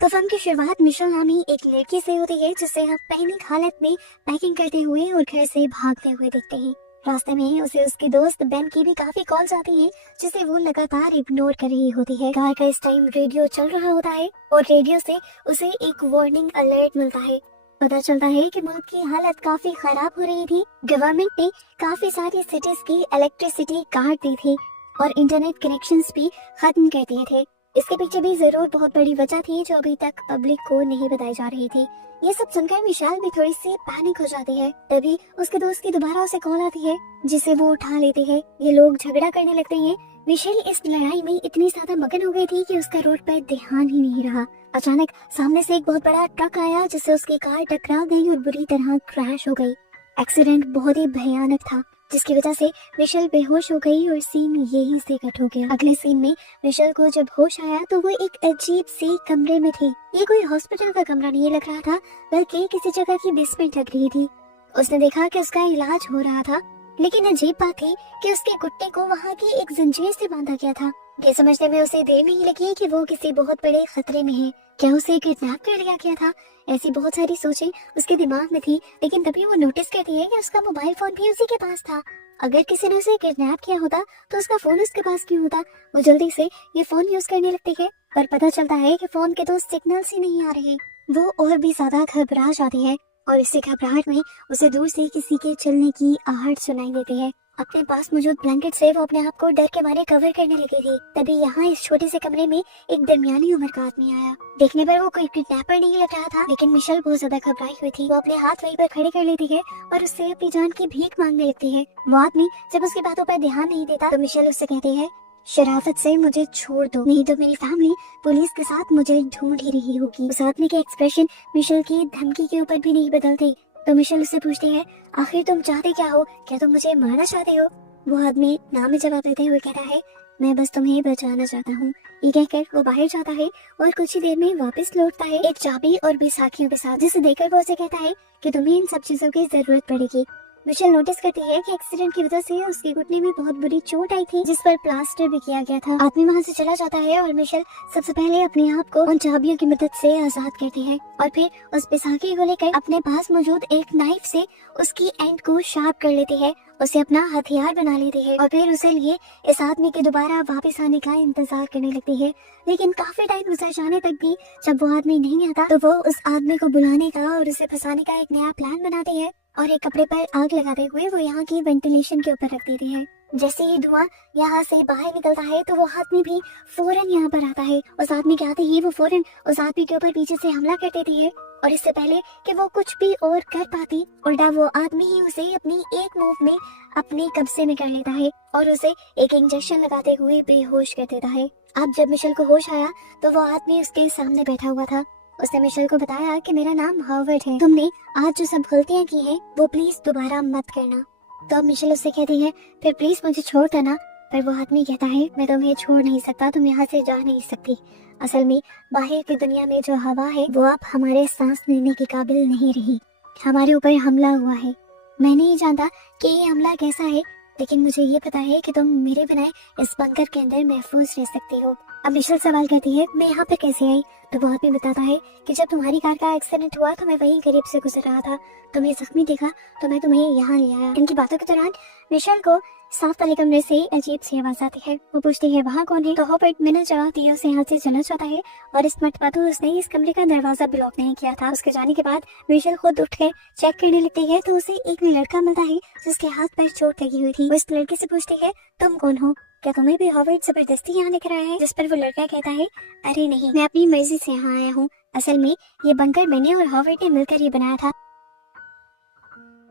तो फिल्म की शुरुआत मिशेल नामी एक लड़की से होती है जिसे हम पैनिक हालत में पैकिंग करते हुए और घर से भागते हुए देखते हैं। रास्ते में उसे उसके दोस्त बेन की भी काफी कॉल्स आती हैं जिसे वो लगातार इग्नोर कर रही होती है। कार का इस टाइम रेडियो चल रहा होता है और रेडियो से उसे एक वार्निंग अलर्ट मिलता है। पता चलता है कि मुल्क की हालत काफी खराब हो रही थी। गवर्नमेंट ने काफी सारी सिटीज की इलेक्ट्रिसिटी काट दी थी और इंटरनेट कनेक्शंस भी खत्म कर दिए थे। इसके पीछे भी जरूर बहुत बड़ी वजह थी जो अभी तक पब्लिक को नहीं बताई जा रही थी। ये सब सुनकर मिशेल भी थोड़ी सी पैनिक हो जाती है। तभी उसके दोस्त की दोबारा उसे कॉल आती है जिसे वो उठा लेती है। ये लोग झगड़ा करने लगते हैं। मिशेल इस लड़ाई में इतनी ज्यादा मगन हो गई थी कि उसका रोड पर ध्यान ही नहीं रहा। अचानक सामने से एक बहुत बड़ा ट्रक आया जिससे उसकी कार टकरा गई और बुरी तरह क्रैश हो गई। एक्सीडेंट बहुत ही भयानक था जिसकी वजह से मिशेल बेहोश हो गई और सीन यहीं से कट हो गया। अगले सीन में मिशेल को जब होश आया तो वो एक अजीब सी कमरे में थी। ये कोई हॉस्पिटल का कमरा नहीं लग रहा था बल्कि किसी जगह की बेसमेंट लग रही थी। उसने देखा कि उसका इलाज हो रहा था, लेकिन अजीब बात थी कि उसके घुटने को वहाँ की एक जंजीर से बांधा गया था। ये समझने में उसे देर नहीं लगी कि वो किसी बहुत बड़े खतरे में है। क्या उसे किडनैप कर लिया गया था? ऐसी बहुत सारी सोचें उसके दिमाग में थी, लेकिन तभी वो नोटिस करती है कि उसका मोबाइल फोन भी उसी के पास था। अगर किसी ने उसे किडनैप किया होता तो उसका फोन उसके पास क्यों होता? वो जल्दी से ये फोन यूज करने लगती है, पर पता चलता है कि फोन के तो सिग्नल्स ही नहीं आ रहे। वो और भी ज्यादा घबरा जाती है और इसी घबराहट में उसे दूर से किसी के चलने की आहट सुनाई देती है। अपने पास मौजूद ब्लैंकेट से वो अपने आप को डर के मारे कवर करने लगी थी। तभी यहाँ इस छोटे से कमरे में एक दरमियानी उम्र का आदमी आया। देखने पर वो कोई किडनैपर नहीं लग रहा था, लेकिन मिशेल बहुत ज्यादा घबराई हुई थी। वो अपने हाथ वहीं पर खड़े कर लेती है और उससे अपनी जान की भीख मांगने लगती है। वो आदमी जब उसकी बातों पर ध्यान नहीं देता तो मिशेल उससे कहती है, शराफत से मुझे छोड़ दो, नहीं तो मेरी फैमिली पुलिस के साथ मुझे ढूंढ ही रही होगी। उस आदमी के एक्सप्रेशन मिशेल की धमकी के ऊपर भी नहीं बदलते। तो मिशेल उससे पूछती है, आखिर तुम चाहते क्या हो? क्या तुम मुझे मारना चाहते हो? वो आदमी ना में जवाब देते हुए कहता है, मैं बस तुम्हें बचाना चाहता हूँ। ये कहकर वो बाहर जाता है और कुछ ही देर में वापस लौटता है एक चाबी और बैसाखियों के साथ, जिसे देखकर वो उसे कहता है कि तुम्हें इन सब चीजों की जरूरत पड़ेगी। मिशेल नोटिस करती है कि एक्सीडेंट की वजह से उसके घुटने में बहुत बुरी चोट आई थी जिस पर प्लास्टर भी किया गया था। आदमी वहाँ से चला जाता है और मिशेल सबसे पहले अपने आप को उन चाबियों की मदद से आजाद करती है और फिर उस बैसाखी को लेकर अपने पास मौजूद एक नाइफ से उसकी एंड को शार्प कर लेती है, उसे अपना हथियार बना लेती है और फिर उसे लिए इस आदमी के दोबारा वापस आने का इंतजार करने लगती है। लेकिन काफी टाइम गुजर जाने तक भी जब वो आदमी नहीं आता तो वो उस आदमी को बुलाने का और उसे फंसाने का एक नया प्लान बनाती है और एक कपड़े पर आग लगाते हुए वो यहाँ की वेंटिलेशन के ऊपर रख देती है। जैसे ही धुआं यहाँ से बाहर निकलता है तो वो आदमी भी फौरन यहाँ पर आता है। उस आदमी के आते ही वो फौरन उस आदमी के ऊपर पीछे से हमला कर देती है और इससे पहले कि वो कुछ भी और कर पाती, उल्टा वो आदमी ही उसे अपनी एक मूव में अपने कब्जे में कर लेता है और उसे एक इंजेक्शन लगाते हुए बेहोश कर देता है। अब जब मिशेल को होश आया तो वो आदमी उसके सामने बैठा हुआ था। उसने मिशेल को बताया कि मेरा नाम हार्वर्ड है, तुमने आज जो सब गलतियां की हैं वो प्लीज दोबारा मत करना। तो अब मिशेल उससे कहती है, फिर प्लीज मुझे छोड़ देना। पर वो आदमी कहता है, मैं तुम्हें छोड़ नहीं सकता, तुम यहाँ से जा नहीं सकती। असल में बाहर की दुनिया में जो हवा है वो अब हमारे सांस लेने के काबिल नहीं रही। हमारे ऊपर हमला हुआ है। मैं नहीं जानता कि ये हमला कैसा है, लेकिन मुझे ये पता है कि तुम मेरे बिना इस बंकर के अंदर महफूज रह सकती हो। अब मिशेल सवाल करती है, मैं यहाँ पे कैसे आई? तो वो आदमी बताता है कि जब तुम्हारी कार का एक्सीडेंट हुआ तो मैं वहीं करीब से गुजर रहा था, तुम्हें जख्मी देखा तो मैं तुम्हें यहाँ ले आया। इनकी बातों के दौरान मिशेल को साफ वाले कमरे से अजीब सी आवाज आती है। वो पूछती है, वहाँ कौन है? तो हॉवर्ड बिना जवाब दिए उसे यहाँ से चलना चाहता है और इस मर्तबा उसने इस कमरे का दरवाजा ब्लॉक नहीं किया था। उसके जाने के बाद मिशेल खुद उठकर चेक करने लगती है तो उसे एक लड़का मिलता है जिसके हाथ पर चोट लगी हुई थी। वो इस लड़के से पूछती है, तुम कौन हो? क्या तुम्हें भी हॉवर्ड जबरदस्ती यहाँ लेकर आया है? जिस पर वो लड़का कहता है, अरे नहीं, मैं अपनी मर्जी से यहाँ आया हूँ। असल में ये बंकर मैंने और हॉवर्ड ने मिलकर ये बनाया था।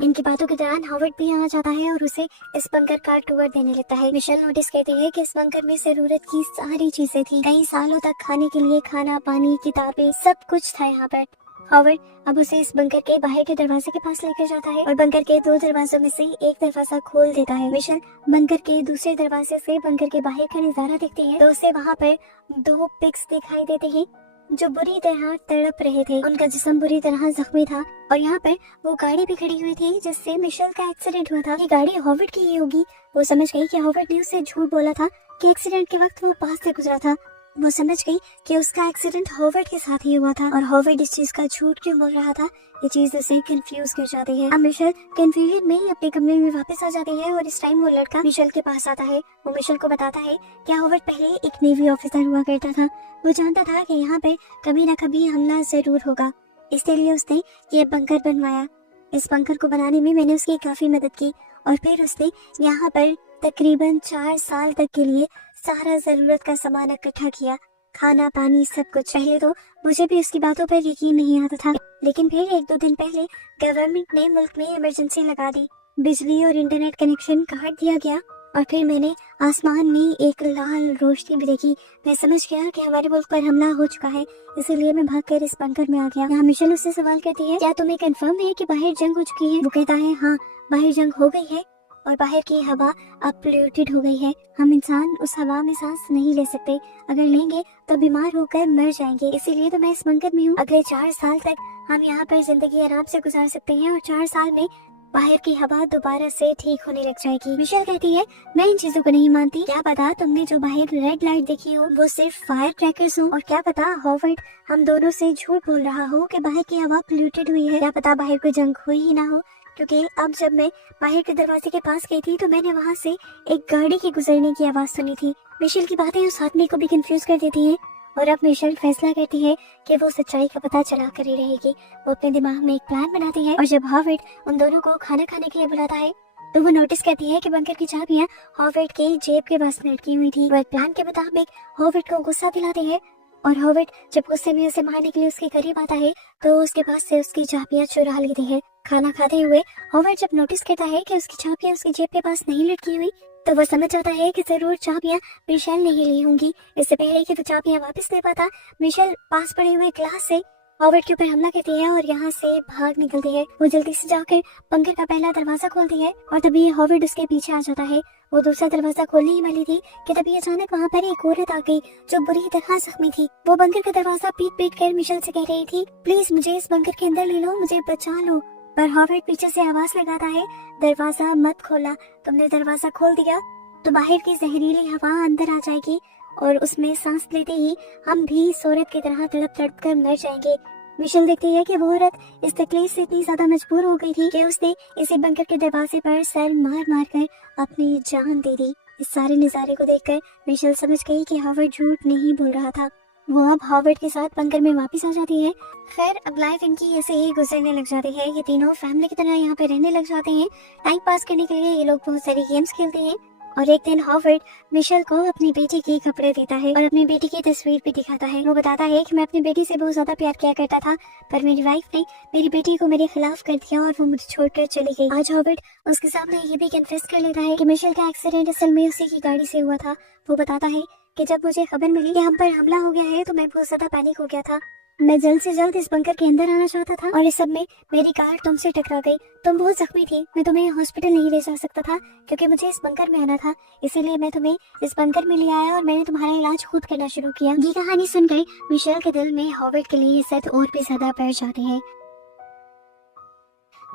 इनकी बातों के दौरान हॉवर्ड भी यहाँ जाता है और उसे इस बंकर का टूर देने लगता है। मिशेल नोटिस करती है कि इस बंकर में जरूरत की सारी चीजें थी। कई सालों तक खाने के लिए खाना, पानी, किताबें, सब कुछ था यहाँ पर। हॉवर्ड अब उसे इस बंकर के बाहर के दरवाजे के पास लेकर जाता है और बंकर के 2 दरवाजों में से एक दरवाजा खोल देता है। मिशेल बंकर के दूसरे दरवाजे से बंकर के बाहर का नजारा देखती है तो उसे वहाँ पर 2 पिग्स दिखाई देते हैं जो बुरी तरह तड़प रहे थे। उनका जिस्म बुरी तरह जख्मी था और यहाँ पर वो गाड़ी भी खड़ी हुई थी जिससे मिशेल का एक्सीडेंट हुआ था। ये गाड़ी हॉवर्ड की ही होगी। वो समझ गई कि हॉवर्ड ने उसे झूठ बोला था कि एक्सीडेंट के वक्त वो पास से गुजरा था। वो समझ गई कि उसका एक्सीडेंट हॉवर्ड के साथ ही हुआ था और हॉवर्ड इस चीज का झूठ क्यों बोल रहा था। ये चीज उसे कंफ्यूज कर जाती है। अब मिशेल कंफ्यूजन में ही अपने कमरे में वापस आ जाती है और इस टाइम वो लड़का मिशेल के पास आता है। वो मिशेल को बताता है कि हॉवर्ड पहले एक नेवी ऑफिसर हुआ करता था। वो जानता था कि यहाँ पे कभी ना कभी हमला जरूर होगा, इसलिए उसने ये बंकर बनवाया। इस बंकर को बनाने में मैंने उसकी काफी मदद की और फिर उसने यहाँ पर तकरीबन 4 साल तक के लिए सारा जरूरत का सामान इकट्ठा किया, खाना पानी सब कुछ। पहले तो मुझे भी उसकी बातों पर यकीन नहीं आता था, लेकिन फिर 1-2 दिन पहले गवर्नमेंट ने मुल्क में इमरजेंसी लगा दी, बिजली और इंटरनेट कनेक्शन काट दिया गया और फिर मैंने आसमान में एक लाल रोशनी भी देखी। मैं समझ गया कि हमारे मुल्क पर हमला हो चुका है, इसीलिए मैं भागकर इस बंकर में आ गया। यहाँ मिशेल उससे सवाल करती है, क्या तुम्हें कंफर्म है कि बाहर जंग हो चुकी है? वो कहता है, हाँ बाहर जंग हो गई है और बाहर की हवा अब पोल्यूटेड हो गई है। हम इंसान उस हवा में सांस नहीं ले सकते, अगर लेंगे तो बीमार होकर मर जाएंगे। इसीलिए तो मैं इस बंकर में हूँ। अगले 4 साल तक हम यहाँ पर जिंदगी आराम से गुजार सकते हैं और 4 साल में बाहर की हवा दोबारा से ठीक होने लग जाएगी। मिशेल कहती है, मैं इन चीजों को नहीं मानती। क्या पता तुमने जो बाहर रेड लाइट देखी हो वो सिर्फ फायर क्रैकर्स हो, और क्या पता हॉवर्ड हम दोनों से झूठ बोल रहा हो कि बाहर की हवा पोल्यूटेड हुई है। क्या पता बाहर कोई जंग हुई ही ना हो, क्योंकि अब जब मैं बाहर के दरवाजे के पास गई थी तो मैंने वहाँ से एक गाड़ी के गुजरने की आवाज सुनी थी। मिशेल की बातें उस आदमी को भी कंफ्यूज कर देती हैं और अब मिशेल फैसला करती है कि वो सच्चाई का पता चला कर ही रहेगी। वो अपने दिमाग में एक प्लान बनाती है और जब हॉवर्ड उन दोनों को खाना खाने के लिए बुलाता है तो वो नोटिस करती है कि बंकर की चाबियां हॉवर्ड के जेब के पास लटकी हुई थी। वो प्लान के मुताबिक हॉवर्ड को गुस्सा दिलाते हैं और हॉवर्ड जब गुस्से में उसे मारने के लिए उसके करीब आता है तो उसके पास से उसकी चाबियां चुरा लेती है। खाना खाते हुए हॉवर्ड जब नोटिस करता है कि उसकी चाबियां उसकी जेब के पास नहीं लटकी हुई तो वो समझ जाता है कि जरूर चाबियां मिशेल ने ही ली होंगी। इससे पहले कि वो चाबियां वापस ले पाता, मिशेल पास पड़े हुए ग्लास से हॉवर्ड के ऊपर हमला करती है और यहाँ से भाग निकलती है। वो जल्दी से जाकर बंकर का पहला दरवाजा खोलती है और तभी हॉवर्ड उसके पीछे आ जाता है। वो दूसरा दरवाजा खोलने ही वाली थी कि तभी अचानक वहाँ पर एक औरत आ गई जो बुरी तरह जख्मी थी। वो बंकर का दरवाजा पीट पीट कर मिशेल से कह रही थी, प्लीज मुझे इस बंकर के अंदर ले लो, मुझे बचा लो। पर हॉवर्ड पीछे से आवाज लगाता है, दरवाजा मत खोला, तुमने दरवाजा खोल दिया तो बाहर की जहरीली हवा अंदर आ जाएगी और उसमें सांस लेते ही हम भी इस औरत की तरह तड़प तड़प कर मर जाएंगे। मिशेल देखती है कि वो औरत इस तकलीफ से इतनी ज्यादा मजबूर हो गई थी कि उसने इसी बंकर के दरवाजे पर सर मार मार कर अपनी जान दे दी। इस सारे नजारे को देखकर मिशेल समझ गई कि हॉवर्ड झूठ नहीं बोल रहा था। वो अब हॉवर्ड के साथ बंकर में वापस आ जाती है। खैर अब लाइफ इनकी ऐसे ही गुजरने लग जाती है। ये तीनों फैमिली की तरह यहाँ पे रहने लग जाते हैं। टाइम पास करने के लिए ये लोग बहुत सारी गेम्स खेलते हैं और एक दिन हॉवर्ड मिशेल को अपनी बेटी के कपड़े देता है और अपनी बेटी की तस्वीर भी दिखाता है। वो बताता है कि मैं अपनी बेटी से बहुत ज्यादा प्यार किया करता था, पर मेरी वाइफ ने मेरी बेटी को मेरे खिलाफ कर दिया और वो मुझे छोड़कर चली गई। आज हॉवर्ड उसके सामने ये भी कन्फेस कर लेता है कि मिशेल का एक्सीडेंट असल में उसी की गाड़ी से हुआ था। वो बताता है कि जब मुझे खबर मिली कि हम पर हमला हो गया है तो मैं बहुत ज्यादा पैनिक हो गया था। मैं जल्द से जल्द इस बंकर के अंदर आना चाहता था और इस सब में मेरी कार तुमसे टकरा गई। तुम बहुत जख्मी थी, मैं तुम्हें हॉस्पिटल नहीं ले जा सकता था क्योंकि मुझे इस बंकर में आना था, इसीलिए मैं तुम्हें इस बंकर में ले आया और मैंने तुम्हारा इलाज खुद करना शुरू किया। ये कहानी सुनकर मिशेल के दिल में हॉवर्ड के लिए सच और भी ज्यादा बढ़ जाते हैं।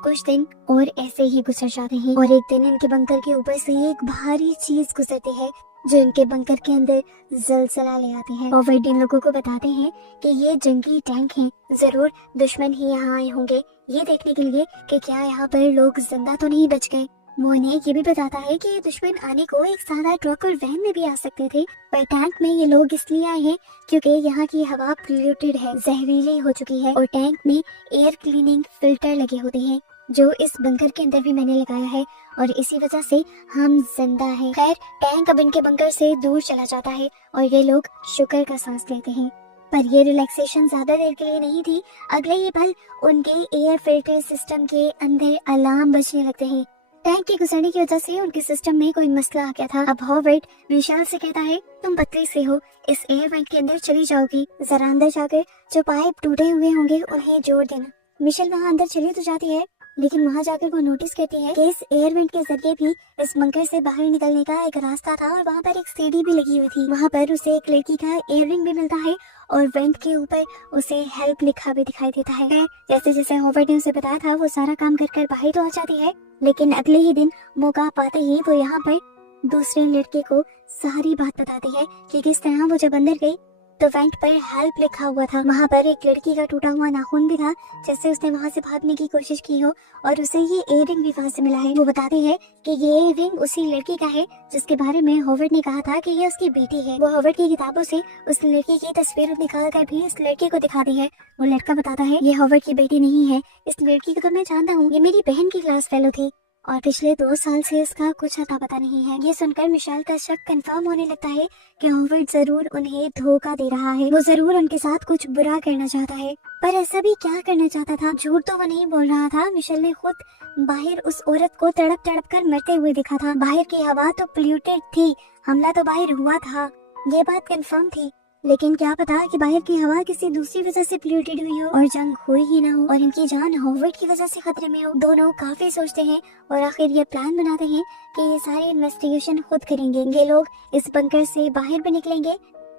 कुछ दिन और ऐसे ही गुजर जाते हैं और एक दिन इनके बंकर के ऊपर से एक भारी चीज गुजरती है जो इनके बंकर के अंदर जलजला ले आती है। हॉवर्ड इन लोगों को बताते हैं कि ये जंगी टैंक हैं, जरूर दुश्मन ही यहाँ आए होंगे ये देखने के लिए कि क्या यहाँ पर लोग जिंदा तो नहीं बच गए। वो इन्हें ये भी बताता है कि ये दुश्मन आने को एक सादा ट्रक और वैन में भी आ सकते थे, पर टैंक में ये लोग इसलिए आए हैं क्योंकि यहाँ की हवा पोल्यूटेड है, जहरीली हो चुकी है और टैंक में एयर क्लीनिंग फिल्टर लगे होते हैं जो इस बंकर के अंदर भी मैंने लगाया है और इसी वजह से हम जिंदा हैं। खैर टैंक अब इनके बंकर से दूर चला जाता है और ये लोग शुक्र का सांस लेते हैं, पर ये रिलैक्सेशन ज्यादा देर के लिए नहीं थी। अगले ही पल उनके एयर फिल्टर सिस्टम के अंदर अलार्म बजने लगते हैं। टैंक के गुजरने की वजह से उनके सिस्टम में कोई मसला आ गया था। अब हॉवर्ड मिशेल से कहता है, तुम पतली से हो, इस एयर वेंट के अंदर चली जाओगी, जरा अंदर जाकर जो पाइप टूटे हुए होंगे उन्हें जोड़ देना। मिशेल वहाँ अंदर चली तो जाती है लेकिन वहाँ जाकर वो नोटिस करती है कि इस एयर वेंट के जरिए भी इस बंकर से बाहर निकलने का एक रास्ता था और वहाँ पर एक सीढ़ी भी लगी हुई थी। वहाँ पर उसे एक लड़की का इयररिंग भी मिलता है और वेंट के ऊपर उसे हेल्प लिखा भी दिखाई देता है। जैसे जैसे हॉवर्ड ने उसे बताया था वो सारा काम कर कर बाहर तो आ जाती है, लेकिन अगले ही दिन मौका पाते ही वो यहाँ पर दूसरे लड़के को सारी बात बताती है कि किस तरह वो जब अंदर गई तो वेंट पर हेल्प लिखा हुआ था। वहाँ पर एक लड़की का टूटा हुआ नाखून भी था, जैसे उसने वहाँ से भागने की कोशिश की हो, और उसे ये इयररिंग भी वहाँ से मिला है। वो बताते हैं कि ये इयररिंग उसी लड़की का है जिसके बारे में हॉवर्ड ने कहा था कि ये उसकी बेटी है। वो हॉवर्ड की किताबों से उस लड़की की तस्वीर निकाल कर भी उस लड़के को दिखाती है। वो लड़का बताता है ये हॉवर्ड की बेटी नहीं है, इस लड़की को तो मैं जानता हूँ, ये मेरी बहन की क्लास फेलो थी और पिछले 2 साल से इसका कुछ अता पता नहीं है। ये सुनकर मिशेल का शक कंफर्म होने लगता है कि हॉवर्ड जरूर उन्हें धोखा दे रहा है, वो जरूर उनके साथ कुछ बुरा करना चाहता है। पर ऐसा भी क्या करना चाहता था? झूठ तो वो नहीं बोल रहा था। मिशेल ने खुद बाहर उस औरत को तड़प तड़प कर मरते हुए देखा था। बाहर की हवा तो पोल्यूटेड थी, हमला तो बाहर हुआ था, ये बात कंफर्म थी। लेकिन क्या पता कि बाहर की हवा किसी दूसरी वजह से पोल्यूटेड हुई हो और जंग हुई ही ना हो और इनकी जान हॉवर्ड की वजह से खतरे में हो। दोनों काफी सोचते हैं और आखिर ये प्लान बनाते हैं कि ये सारे इन्वेस्टिगेशन खुद करेंगे। ये लोग इस बंकर से बाहर भी निकलेंगे,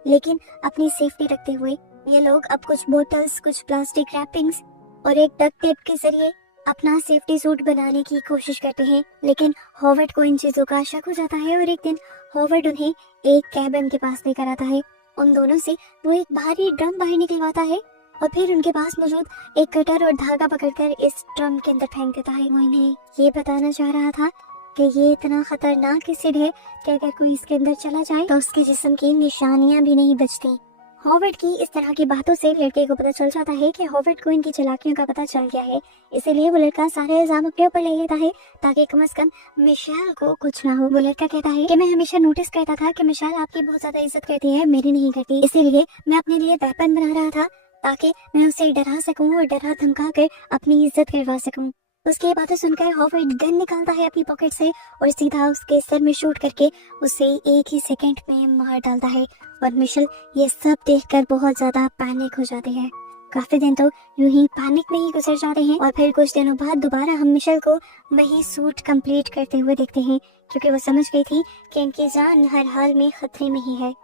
लेकिन अपनी सेफ्टी रखते हुए। ये लोग अब कुछ बोतल्स, कुछ प्लास्टिक रैपिंग्स और एक डक्ट टेप के जरिए अपना सेफ्टी सूट बनाने की कोशिश करते हैं। लेकिन हॉवर्ड को इन चीजों का शक हो जाता है और एक दिन हॉवर्ड उन्हें एक कैबिन के पास लेकर आता है। उन दोनों से वो एक भारी ड्रम बाहर निकलवाता है और फिर उनके पास मौजूद एक कटर और धागा पकड़कर इस ड्रम के अंदर फेंक देता है। वो इन्हें ये बताना चाह रहा था कि ये इतना खतरनाक एसिड है कि अगर कोई इसके अंदर चला जाए तो उसके जिस्म की निशानियां भी नहीं बचती। हॉवर्ड की इस तरह की बातों से लड़के को पता चल जाता है कि हॉवर्ड को इनकी चालाकियों का पता चल गया है, इसीलिए वो लड़का सारे इल्जाम अपने ऊपर ले लेता है ताकि कम से कम मिशेल को कुछ ना हो। वो लड़का कहता है कि मैं हमेशा नोटिस करता था कि मिशेल आपकी बहुत ज्यादा इज्जत करती है, मेरी नहीं करती, इसीलिए मैं अपने लिए वेपन बना रहा था ताकि मैं उसे डरा सकूं और डरा धमका कर अपनी इज्जत करवा सकूं। उसकी ये बातें सुनकर हॉवर्ड गन निकालता है अपनी पॉकेट से और सीधा उसके सर में शूट करके उसे एक ही सेकंड में मार डालता है। और मिशेल ये सब देखकर बहुत ज्यादा पैनिक हो जाती है। काफी दिन तो यूं ही पैनिक में ही गुजर जाते हैं और फिर कुछ दिनों बाद दोबारा हम मिशेल को वही सूट कंप्लीट करते हुए देखते हैं, क्योंकि वो समझ गई थी कि इनकी जान हर हाल में खतरे में ही है।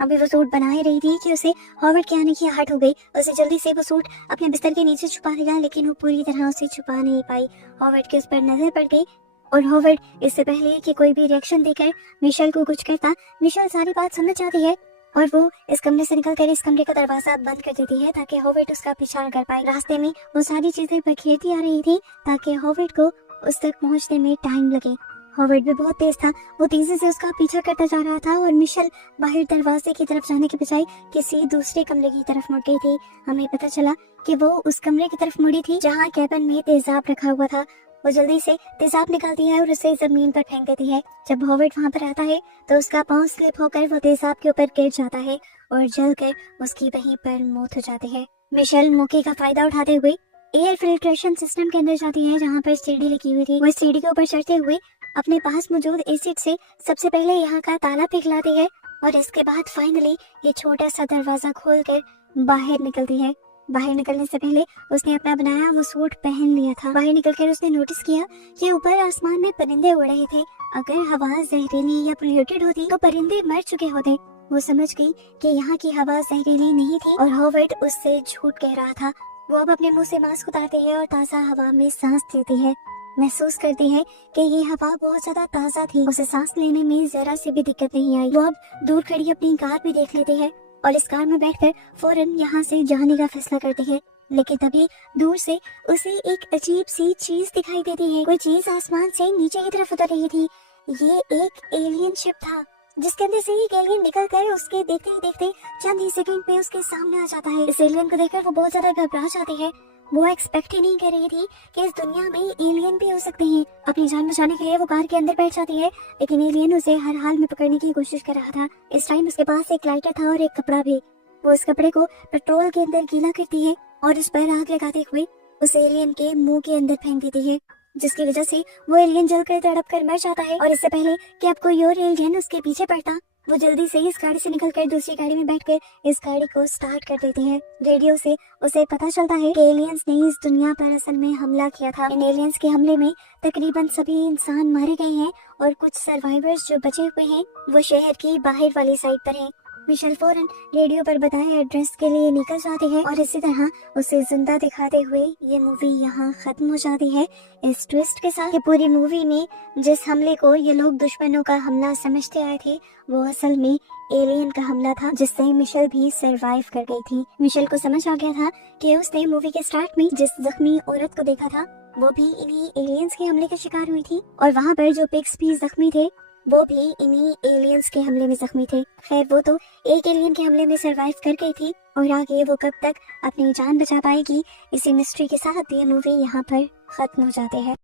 अभी वो सूट बना ही रही थी कि उसे हॉवर्ड के आने की आहट हो गई। उसे जल्दी से वो सूट अपने बिस्तर के नीचे छुपा दिया, लेकिन वो पूरी तरह उसे छुपा नहीं पाई। हॉवर्ड के उस पर नजर पड़ गई और हॉवर्ड इससे पहले कि कोई भी रिएक्शन देकर मिशेल को कुछ करता, मिशेल सारी बात समझ जाती है और वो इस कमरे से निकलकर इस कमरे का दरवाजा बंद कर देती है ताकि हॉवर्ड उसका पीछा न कर पाए। रास्ते में वो सारी चीजें बखेरती आ रही थी ताकि हॉवर्ड को उस तक पहुंचने में टाइम लगे। हॉवर्ड भी बहुत तेज था, वो तेजी से उसका पीछा करता जा रहा था और मिशेल बाहर दरवाजे की तरफ जाने के बजाय किसी दूसरे कमरे की तरफ मुड़ गई थी। हमें पता चला कि वो उस कमरे की तरफ मुड़ी थी जहाँ कैबिन में तेजाब रखा हुआ था। वो जल्दी से तेजाब निकालती है और उसे जमीन पर फेंक देती है। जब हॉवर्ड वहाँ पर आता है तो उसका पाँव स्लिप होकर वो तेजाब के ऊपर गिर जाता है और जलकर उसकी वहीं पर मौत हो जाती है। मिशेल मौके का फायदा उठाते हुए एयर फिल्ट्रेशन सिस्टम के अंदर जाती है जहाँ पर सीढ़ी लगी हुई थी। वो सीढ़ी के ऊपर चढ़ते हुए अपने पास मौजूद एसिड से सबसे पहले यहाँ का ताला पिघलाती है और इसके बाद फाइनली ये छोटा सा दरवाजा खोलकर बाहर निकलती है। बाहर निकलने से पहले उसने अपना बनाया वो सूट पहन लिया था। बाहर निकलकर उसने नोटिस किया कि ऊपर आसमान में परिंदे उड़ रहे थे। अगर हवा जहरीली या पोल्यूटेड होती तो परिंदे मर चुके होते। वो समझ गई कि यहाँ की हवा जहरीली नहीं थी और हॉवर्ड उससे झूठ कह रहा था। वो अब अपने मुंह से मास्क उतारती है और ताज़ा हवा में सांस लेती है। महसूस करती है कि ये हवा बहुत ज्यादा ताज़ा थी, उसे सांस लेने में जरा से भी दिक्कत नहीं आई। वो अब दूर खड़ी अपनी कार भी देख लेती है और इस कार में बैठकर फौरन यहाँ से जाने का फैसला करती है। लेकिन तभी दूर से उसे एक अजीब सी चीज दिखाई देती है। कोई चीज आसमान से नीचे की तरफ उतर रही थी। ये एक एलियन शिप था जिसके अंदर से एक एलियन निकल कर उसके देखते ही देखते चंद ही सेकंड में उसके सामने आ जाता है। इस एलियन को देखकर वो बहुत ज्यादा घबरा जाती है। वो एक्सपेक्ट ही नहीं कर रही थी कि इस दुनिया में एलियन भी हो सकते हैं। अपनी जान बचाने के लिए वो कार के अंदर बैठ जाती है, लेकिन एलियन उसे हर हाल में पकड़ने की कोशिश कर रहा था। इस टाइम उसके पास एक लाइटर था और एक कपड़ा भी। वो उस कपड़े को पेट्रोल के अंदर गीला करती है और उस पर आग लगाते हुए उस एलियन के मुंह के अंदर फेंक देती है, जिसकी वजह से वो एलियन जलकर तड़प कर मर जाता है। और इससे पहले कि अब कोई और एलियन उसके पीछे पड़ता, वो जल्दी से इस गाड़ी से निकलकर दूसरी गाड़ी में बैठकर इस गाड़ी को स्टार्ट कर देती है। रेडियो से उसे पता चलता है कि एलियंस ने इस दुनिया पर असल में हमला किया था। इन एलियंस के हमले में तकरीबन सभी इंसान मारे गए हैं और कुछ सर्वाइवर्स जो बचे हुए हैं वो शहर की बाहर वाली साइड पर हैं। मिशेल फौरन रेडियो पर बताए एड्रेस के लिए निकल जाती है और इसी तरह उसे जिंदा दिखाते हुए ये मूवी यहाँ खत्म हो जाती है, इस ट्विस्ट के साथ कि पूरी मूवी में जिस हमले को ये लोग दुश्मनों का हमला समझते आए थे वो असल में एलियन का हमला था, जिससे मिशेल भी सरवाइव कर गई थी। मिशेल को समझ आ गया था कि उसने मूवी के स्टार्ट में जिस जख्मी औरत को देखा था वो भी इन्हीं एलियंस के हमले का शिकार हुई थी और वहाँ पर जो पिग्स भी जख्मी थे वो भी इन्हीं एलियंस के हमले में जख्मी थे। खैर वो तो एक एलियन के हमले में सरवाइव कर गई थी और आगे वो कब तक अपनी जान बचा पाएगी, इसी मिस्ट्री के साथ ये मूवी यहाँ पर खत्म हो जाती है।